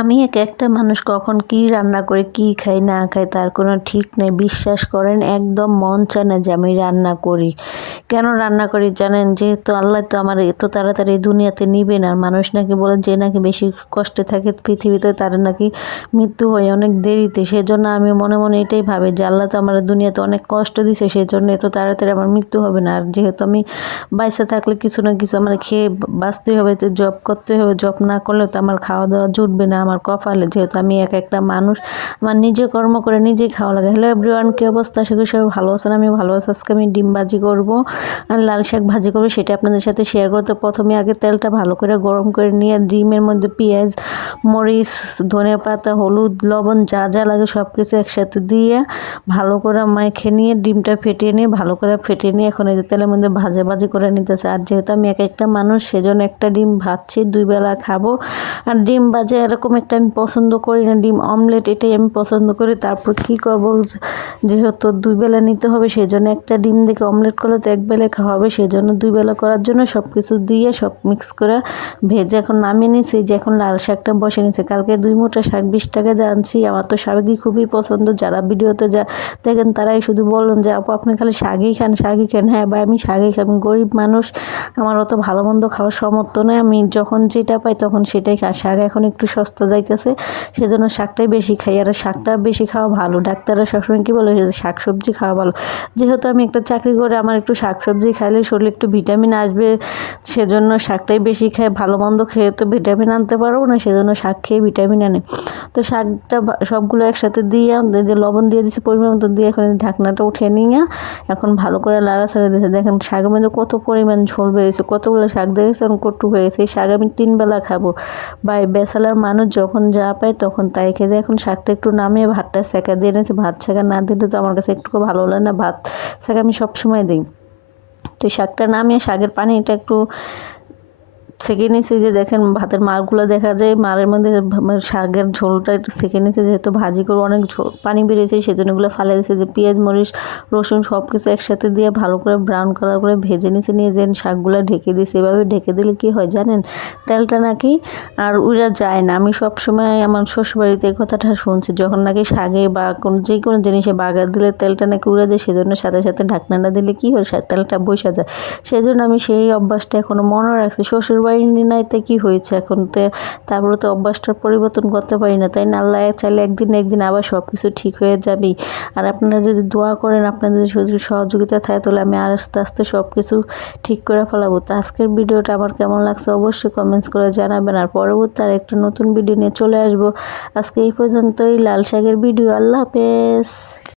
আমি একটা মানুষ কখন কি রান্না করে কি খাই না খাই তার কোনো ঠিক নেই। বিশ্বাস করেন একদম মন চায় না যে আমি রান্না করি। কেন রান্না করি জানেন? যেহেতু আল্লাহ তো আমার এত তাড়াতাড়ি দুনিয়াতে নিবে না। মানুষ নাকি বলে যে নাকি বেশি কষ্টে থাকে পৃথিবীতে তার নাকি মৃত্যু হয় অনেক দেরিতে। সেজন্য আমি মনে মনে এটাই ভাবি যে আল্লাহ তো আমার দুনিয়াতে অনেক কষ্ট দিছে, সেজন্য এত তাড়াতাড়ি আমার মৃত্যু হবে না। আর যেহেতু আমি বাইসে থাকলে কিছু না কিছু আমার খেয়ে বাঁচতেই হবে, তো জব করতে হবে। জব না করলে তো আমার খাওয়া দাওয়া জুটবে না আমার কপালে। যেহেতু আমি একটা মানুষ, আমার নিজে কর্ম করে নিজেই খাওয়া লাগে। হ্যালো এভরিওয়ান, কি অবস্থা? আশা করি সবাই ভালো আছেন। আমি ভালো আছি। আজকে আমি ডিম ভাজি করবো আর লাল শাক ভাজি করবো, সেটা আপনাদের সাথে শেয়ার করতে। প্রথমে আগে তেলটা ভালো করে গরম করে নিয়ে ডিমের মধ্যে পেঁয়াজ, মরিচ, ধনে পাতা, হলুদ, লবণ যা যা লাগে সব কিছু একসাথে দিয়ে ভালো করে মাখে নিয়ে ডিমটা ফেটিয়ে নিয়ে ভালো করে ফেটিয়ে নিয়ে এখন এই যে তেলের মধ্যে ভাজা ভাজি করে নিতেছে। আর যেহেতু আমি একটা মানুষ, সেজন্য একটা ডিম ভাজছি, 2 বেলা খাবো। আর ডিম ভাজা এরকম একটা আমি পছন্দ করি না, ডিম অমলেট এটাই আমি পছন্দ করি। তারপর কি করব, যেহেতু 2 বেলা নিতে হবে সেজন্য একটা ডিম দেখে অমলেট করলে তো 1 বেলা খাওয়া হবে, সেজন্য 2 বেলা করার জন্য সব কিছু দিয়ে সব মিক্স করে ভেজে এখন নামিয়ে নিয়েছি। যে এখন লাল শাকটা বসে নিয়েছি। কালকে 2 মুঠা শাক 20 টাকা দিয়ে আনছি। আমার তো শাকই খুবই পছন্দ। যারা ভিডিওতে যা দেখেন তারাই শুধু বলুন যে আপু আপনি খালি শাকই খান শাকই খান। হ্যাঁ ভাই, আমি শাকই খাই। আমি গরিব মানুষ, আমার অত ভালো মন্দ খাওয়ার সামর্থ্য নেই। আমি যখন যেটা পাই তখন সেটাই খাই। শাক এখন একটু সস্তা যাইতেছে, সেজন্য শাকটাই বেশি খাই। আর শাকটা বেশি খাওয়া ভালো। ডাক্তাররা সবসময় কি বলে যে শাক সবজি খাওয়া ভালো। যেহেতু আমি একটা চাকরি করে, আমার একটু শাক সবজি খাইলে শরীরে একটু ভিটামিন আসবে, সেজন্য শাকটাই বেশি খাই। ভালো মন্দ খেয়ে তো ভিটামিন আনতে পারবো না, সেজন্য শাক খেয়ে ভিটামিন আনে। তো শাকটা সবগুলো একসাথে দিয়ে যে লবণ দিয়ে দিচ্ছি পরিমাণ মতো দিয়ে এখন ঢাকনাটা উঠে নিয়ে এখন ভালো করে লাড়াচাড়া দিয়েছে। দেখেন শাকের মধ্যে কত পরিমাণ ঝোল বেরিয়েছে, কতগুলো শাক দেখেছে এখন কটু হয়েছে। এই শাক আমি 3 বেলা খাবো। বা বেসালার মানুষ যখন যা পায় তখন তাই খেয়ে। এখন শাকটা একটু নামিয়ে ভাতটা সেকা দিয়ে নিয়েছে। ভাত সেকা না দিলে তো আমার কাছে একটু ভালো লাগে না। ভাত সেকা আমি সবসময় দিই। তো শাকটা নামিয়ে শাকের পানিটা একটু ছেঁকে নিয়েছি। যে দেখেন ভাতের মারগুলো দেখা যায়, মারের মধ্যে শাকের ঝোলটা একটু ছেঁকে নিয়েছে। যেহেতু ভাজি করে অনেক পানি বেরিয়েছে, সেজন্য এগুলো ফালে দিয়েছে। যে পেঁয়াজ, মরিচ, রসুন সব কিছু একসাথে দিয়ে ভালো করে ব্রাউন কালার করে ভেজে নিয়েছে। নিয়ে যে শাকগুলো ঢেকে দিয়েছে। এভাবে ঢেকে দিলে কি হয় জানেন? তেলটা নাকি আর উড়া যায় না। আমি সবসময় আমার শ্বশুরবাড়িতে এই কথাটা শুনছি, যখন নাকি শাকে বা যে কোনো জিনিসে বাগার দিলে তেলটা নাকি উড়ে যায়, সেজন্য সাথে সাথে ঢাকনাটা দিলে কি হয় তেলটা বসে যায়। সেজন্য আমি সেই অভ্যাসটা এখনো মনে রাখছি। শ্বশুরবাড়ি নাইতে কি হয়েছে এখন তো, তারপরে তো অভ্যাসটার পরিবর্তন করতে পারি না, তাই না? আল্লাহ চাইলে একদিন একদিন আবার সব কিছু ঠিক হয়ে যাবেই। আর আপনারা যদি দোয়া করেন, আপনাদের যদি সহযোগিতা থাকে, তাহলে আমি আর আস্তে আস্তে সব কিছু ঠিক করে ফেলাবো। তো আজকের ভিডিওটা আমার কেমন লাগছে অবশ্যই কমেন্টস করে জানাবেন। আর পরবর্তী আর একটা নতুন ভিডিও নিয়ে চলে আসবো। আজকে এই পর্যন্তই লাল শাকের ভিডিও। আল্লাহ হাফেজ।